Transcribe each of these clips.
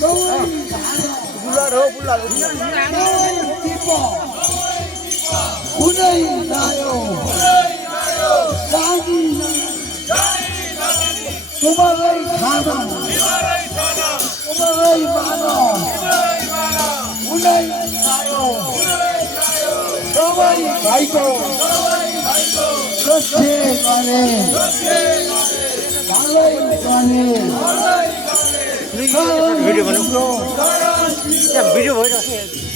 불러로 불러로 군의 나요 나니 도망의 가나 도망의 많아 군의 나요 도망의 가이고 그렇게 가네 달라이 가네 video बनाऊ त्यहाँ video भइरहेको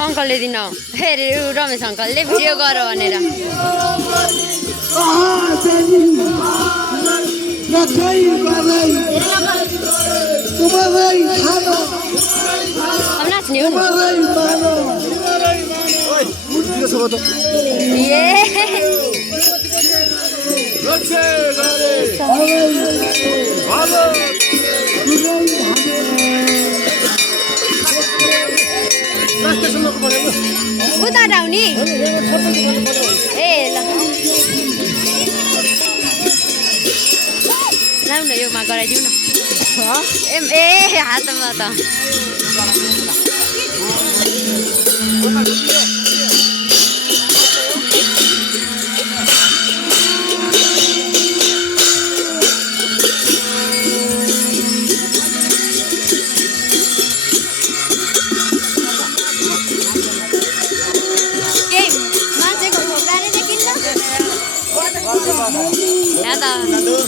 अङ्कलले दिन फेरि रमेश अङ्कलले भिडियो गर भनेर अब नाच्ने हो उता डाउनी ए ल लाउ न योमा गराइदिउ न ए हातमा त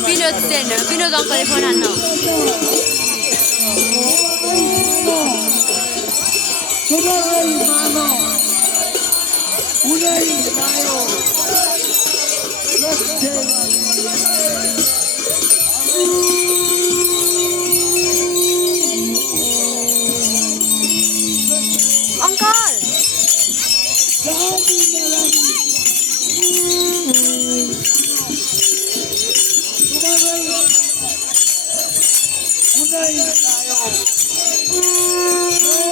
विनोद अङ्कलले फोन हान्न अङ्कल Unai,